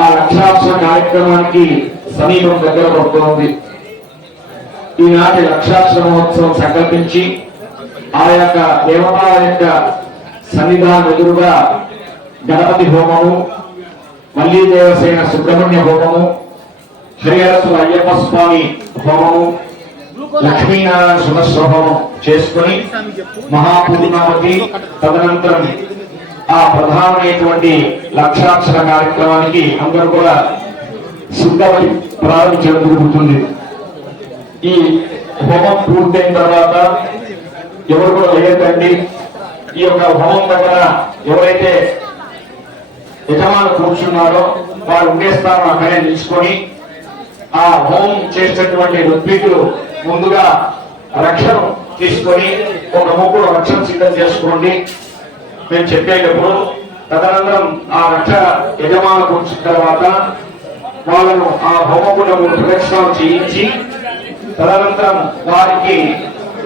ఆ లక్షాక్షర కార్యక్రమానికి సమీపం దగ్గర పడుతోంది. ఈనాటి లక్షాక్షర మహోత్సవం సంకల్పించి ఆ యొక్క దేవతాల యొక్క సన్నిధానం ఎదురుగా గణపతి హోమము, మల్లీ దేవసేన సుబ్రహ్మణ్య హోమము, హరిహరసుల అయ్యప్ప స్వామి హోమము, లక్ష్మీనారాయణ శుభస్వహోమం చేసుకుని మహాపూర్ణావతి తదనంతరం ఆ ప్రధానమైనటువంటి లక్షాక్షర కార్యక్రమానికి అందరూ కూడా సిద్ధమై ప్రారంభించడం జరుగుతుంది. ఈ హోమం పూర్తయిన తర్వాత ఎవరు కూడా లేదండి. ఈ యొక్క హోమం దగ్గర ఎవరైతే యజమానులు కూర్చున్నారో వారు ఉండే స్థానం అక్కడే నిలుచుకొని ఆ హోమం చేసేటటువంటి ఋత్వికులు ముందుగా రక్షణ తీసుకొని ఒక ముగ్గురు రక్షణ సిద్ధం చేసుకోండి మేము చెప్పేటప్పుడు. తదనంతరం ఆ రక్ష యజమానులు కూర్చున్న తర్వాత వాళ్ళను ఆ హోమకుల 3 ప్రదక్షిణాలు చేయించి తదనంతరం వారికి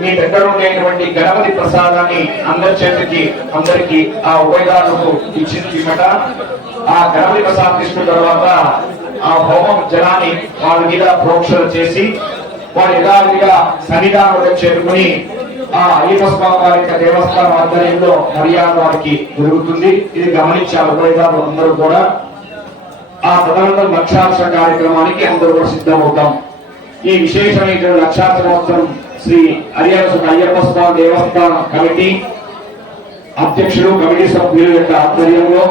మీ దగ్గర ఉండేటువంటి గణపతి ప్రసాదాన్ని అందరికి ఆ ఉభయదారులకు ఇచ్చినమాట. ఆ గణపతి ప్రసాదం తీసుకున్న తర్వాత ఆ హోమం జలాన్ని వాళ్ళ మీద ప్రోక్షణ చేసి వారు యథావిధిగా సన్నిధానం చేరుకుని ఆ అయ్యప్ప స్వామి వారి యొక్క దేవస్థానం ఆధ్వర్యంలో మర్యాద వారికి జరుగుతుంది. ఇది గమనించాలి ఉభయదారులు అందరూ కూడా. ఆ తదనంతరం లక్షాక్షర కార్యక్రమానికి అందరూ కూడా సిద్ధమవుతాం. ఈ విశేషమైన లక్షాక్షర మహోత్సవం శ్రీ హరిహరసుల అయ్యప్ప స్వామి దేవస్థానం కమిటీ అధ్యక్షులు, కమిటీ సభ్యుల యొక్క ఆధ్వర్యంలో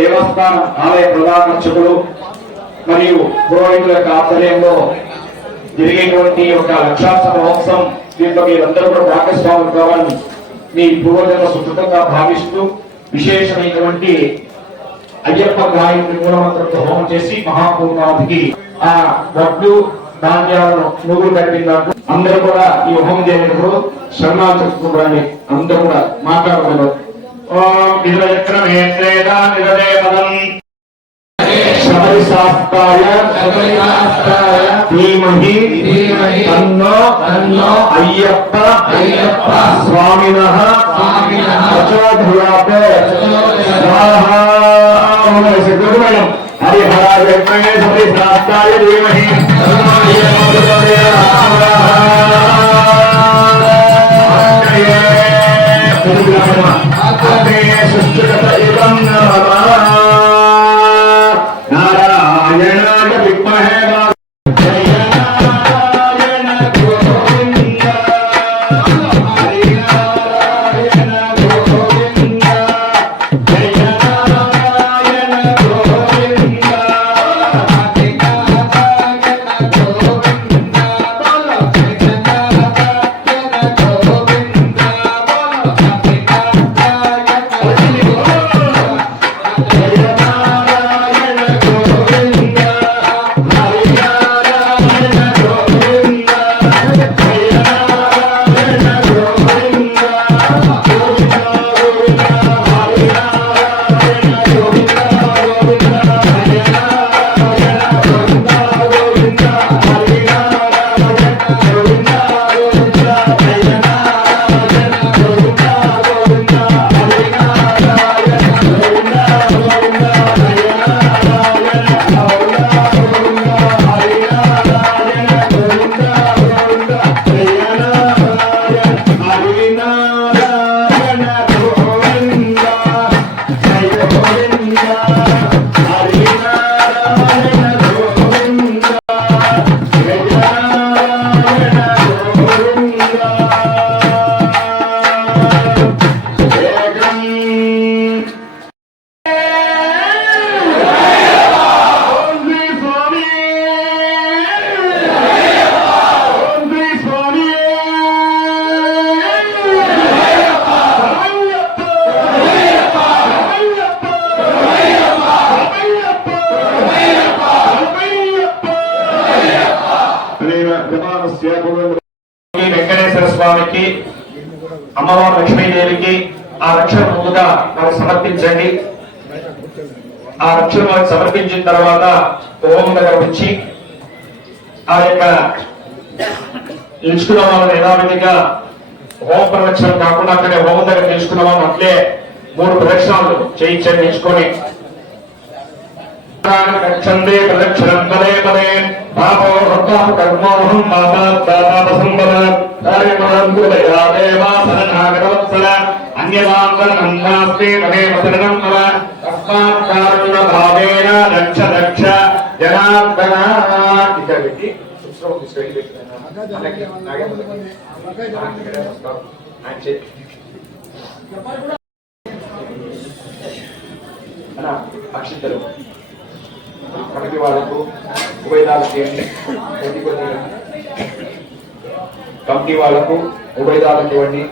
దేవస్థానం ఆలయ ప్రధాన అర్చకులు మరియు పురోహితుల యొక్క ఆధ్వర్యంలో జరిగేటువంటి యొక్క లక్షాక్షర మహోత్సవం దీంట్లో మీరందరూ కూడా భాగస్వాములు కావాలని మీ పూర్వజన్మ సుకృతంగా భావిస్తూ విశేషమైనటువంటి అయ్యప్ప గాయత్రి మూలమంత్రంతో హోమం చేసి మహాపూర్ణావతికి ఆ వడ్లు ధాన్యాలను నువ్వులు కట్టినట్టు అందరూ కూడా ఈ హోమం చేసినప్పుడు శరణాలు చెప్పుకోవడానికి అందరూ కూడా మాట్లాడుతున్నారు. ఓం శబరిశాస్త్రాయ ధీమహి తన్నో అయ్యప్ప స్వామినః ప్రచోదయాత్. హరిహరాయ శబరిశాస్త్రాయ ధీమహి నారాయణాయ విద్మహే వెంకటేశ్వర స్వామికి అమ్మవారు లక్ష్మీదేవికి ఆ రక్షణ ముందుగా వారు సమర్పించండి. ఆ రక్షణ వారికి సమర్పించిన తర్వాత హోమం దగ్గర వచ్చి ఆ యొక్క నిలుచుకున్న వాళ్ళని యథావిధిగా హోమ ప్రదక్షిణ కాకుండా అక్కడే హోమం దగ్గర నిలుచుకున్న వాళ్ళు అట్లే 3 ప్రదక్షిణాలు చేయించండి నిలుచుకొని గచ్చందే ప్రదక్షిణం పదే పదే పాపో హృత్వాహ కర్మోహం పాపాత్తాపసంబల కార్యమలంకులయా దేవాసరణాగతవత్సల అన్యదాంతరం నాస్తి తదేవ శరణం మమ తస్మాత్ కారుణ్య భావేన దక్ష దక్ష జనార్దన ఇక్కడ పెట్టి సుశ్రవం తీసుకెళ్ళి పెట్టినాను అలాగే అలా అక్షింతలు కమిటీ వాళ్ళకు ఉభయదాలకి కమిటీ వాళ్ళకు ఉభయదాలకి ఇవ్వండి.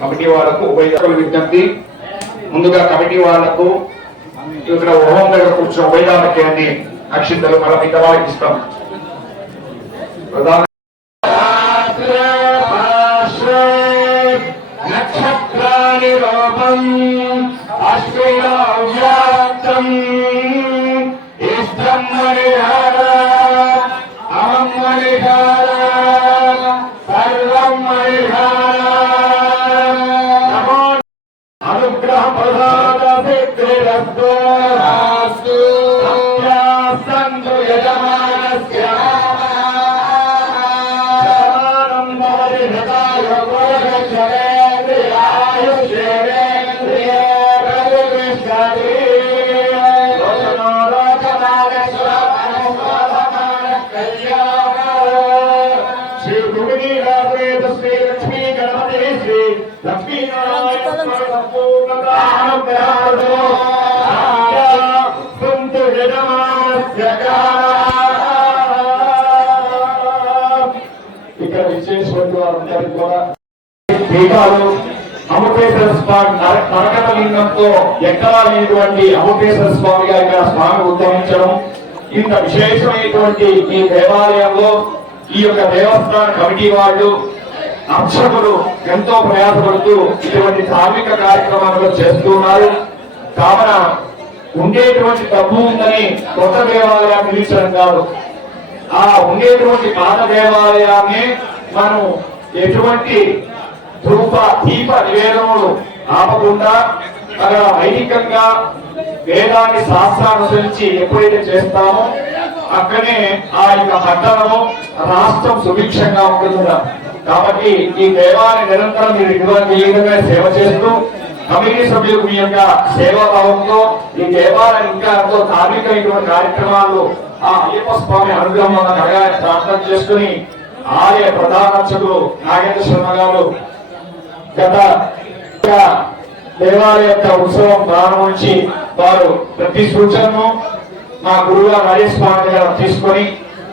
కమిటీ వాళ్ళకు ఉభయదారుల విజ్ఞప్తి. ముందుగా కమిటీ వాళ్లకు ఇక్కడ హోమం దగ్గర కూర్చున్న ఉభయదాలకి అన్ని అక్షింతలు మన మిగతా వాళ్ళకి ఇస్తాం. ప్రధాన నక్షత్రాని లోపం అశ్వినావ్యాప్తం ఇష్టం మణిహార అహం మణిహార సర్వం మణిహార అనుగ్రహ ప్రసాద సిద్ధిరస్తు సంతు యజమానస్య ఇక్కడ విశేషమైన వారందరికీ కూడా దీపాలు అమృతేశ్వర స్వామి నరకత లింగంతో ఎక్కడా లేనటువంటి అమృతేశ్వర స్వామి గారి ఇక్కడ స్వామి ఉద్భవించడం, ఇంత విశేషమైనటువంటి ఈ దేవాలయంలో ఈ యొక్క దేవస్థాన కమిటీ వాళ్ళు అర్చకులు ఎంతో ప్రయాసపడుతూ ఇటువంటి ధార్మిక కార్యక్రమాలు చేస్తున్నారు. కావున ఉండేటువంటి డబ్బు ఉందని కొత్త దేవాలయాన్ని నిర్మించడం కాదు, ఆ ఉండేటువంటి పాత దేవాలయాన్ని మనం ఎటువంటి ధూప దీప నివేదనలు ఆపకుండా అక్కడ వైదికంగా వేదాన్ని శాస్త్రానుసరించి ఎప్పుడైతే చేస్తామో అక్కడే ఆ యొక్క పట్టణము రాష్ట్రం సుభిక్షంగా ఉంటుందా. కాబట్టి ఈ దేవాలయ నిరంతరం మీరు ఈ విధంగా సేవ చేస్తూ కమిటీ సభ్యులకు మీ యొక్క సేవాభావంతో ఈ దేవాలయం ఇంకా ఎంతో ధార్మికమైనటువంటి కార్యక్రమాలు ఆ అయ్యప్ప స్వామి అనుగ్రహం కలగాలని ప్రార్థన చేసుకుని ఆలయ ప్రధాన అర్చకులు నాగేంద్ర శర్మ గారు గత దేవాలయ యొక్క ఉత్సవం ప్రారంభించి వారు ప్రతి సూచనను మా గురువు రాజేష్ స్వామి గారు తీసుకొని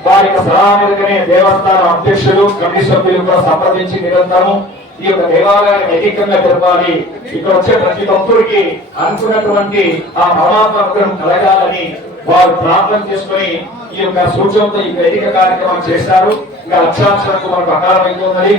వారి యొక్క సలహా మేరకనే దేవస్థానం అధ్యక్షులు కమిటీ సభ్యులు కూడా సంప్రదించి నిరంతరం ఈ యొక్క దేవాలయాన్ని నైతికంగా జరపాలి, ఇక్కడ వచ్చే ప్రతి భక్తుడికి అనుకున్నటువంటి ఆ పరమాత్మ అనుగ్రహం కలగాలని వారు ప్రార్థన చేసుకుని ఈ యొక్క సూచనతో ఈ నైతిక కార్యక్రమం చేశారు. ఇంకా లక్షాంశాలకు మనకు అకాలం అవుతున్నది.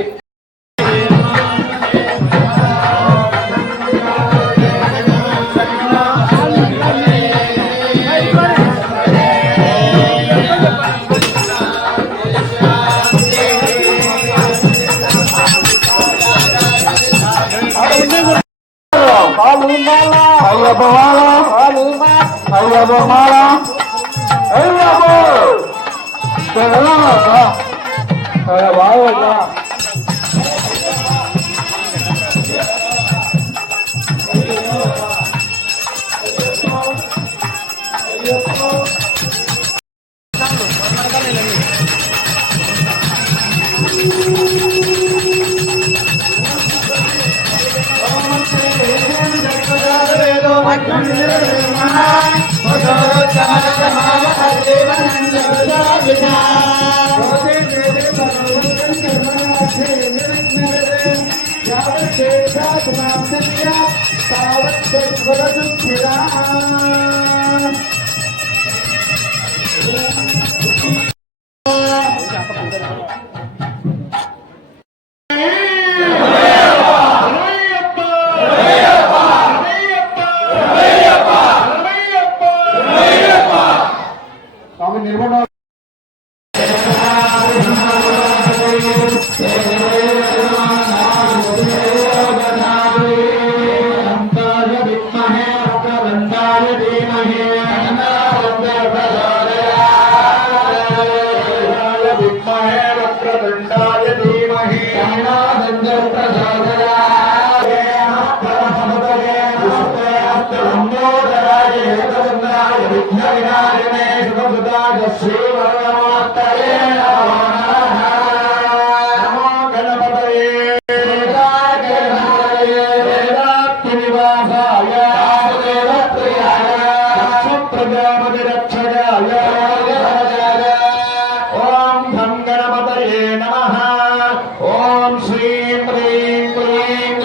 విరాజనే శుభసుదాయ శ్రీవరమూర్తయే నమో నమో గణపతయే వేదాత్రినివాసాయ వాసుదేవప్రియాయ ప్రజాపతి రక్షకాయ ఓం ఘం గణపతయే నమః ఓం శ్రీం హ్రీం క్లీం